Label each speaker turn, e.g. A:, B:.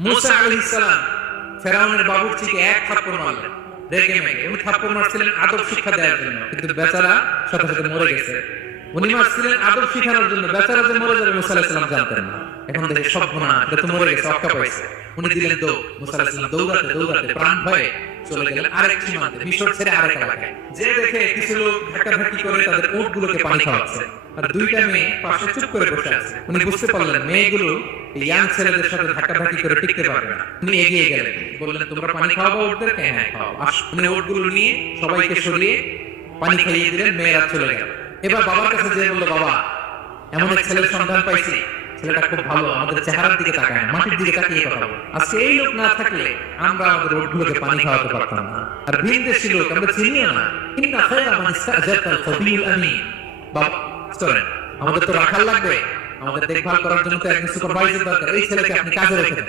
A: মুসা আলাইহিস ফেরাউনের বাবুর্চিকে এক থাপ্পড় মারলেন। রেগে মেগে উনি থাপ্পড় মারছিলেন আদব শিক্ষা দেওয়ার জন্য। কিন্তু বেচারা সাথে সাথে মরে গেছে। উনি মারছিলেন আদব শিখানোর জন্য। বেচারা যে মরে যাবে মুসা আলাইহিস জানতেন না। এখন দেখে সব গুণা এটা তো মরে গেছে অক্কা পাইছে। উনি দিলেন দৌ মুসা আলাইহিস দৌড়াতে দৌড়াতে প্রাণ ভয়ে চলে গেলেন আরেক সীমান্তে। মিশর ছেড়ে আরেক এলাকায়। যে দেখে কিছু লোক ধাক্কাধাক্কি করে তাদের উটগুলোকে পানি খাওয়াচ্ছে। আর দুইটা মেয়ে পাশে চুপ করে বসে আছে। উনি বুঝতে পারলেন মেয়েগুলো ইয়াং ছেলেদের সাথে ধাক্কাধাক্কি করে টিকতে পারবে না। উনি এগিয়ে গেলেন। বললেন, তোমরা পানি খাওয়াবো ওদেরকে হ্যাঁ খাওয়াও আস। উনি ওটগুলো নিয়ে সবাইকে সরিয়ে পানি খাইয়ে দিলেন, মেয়েরা চলে গেল। এবার বাবার কাছে যেয়ে বলল, বাবা, এমন এক ছেলের সন্ধান পাইছি। ছেলেটা খুব ভালো, আমাদের চেহারার দিকে তাকায় না, মাটির দিকে তাকিয়ে কথা বলে। আজকে এই লোক না থাকলে আমরা আমাদের ওটগুলোকে পানি খাওয়াতে পারতাম না। আর ভিন দেশি লোক, আমরা চিনিও না। ইন্না খায়রা মান ইস্তাজারতা আল খবির আমিন। বাবা চলেন আমাদের তো রাখাল লাগবে। আমাদের দেখভাল করার জন্য তো একজন সুপারভাইজার দরকার। এই ছেলেকে আপনি কাজে রেখে দেন।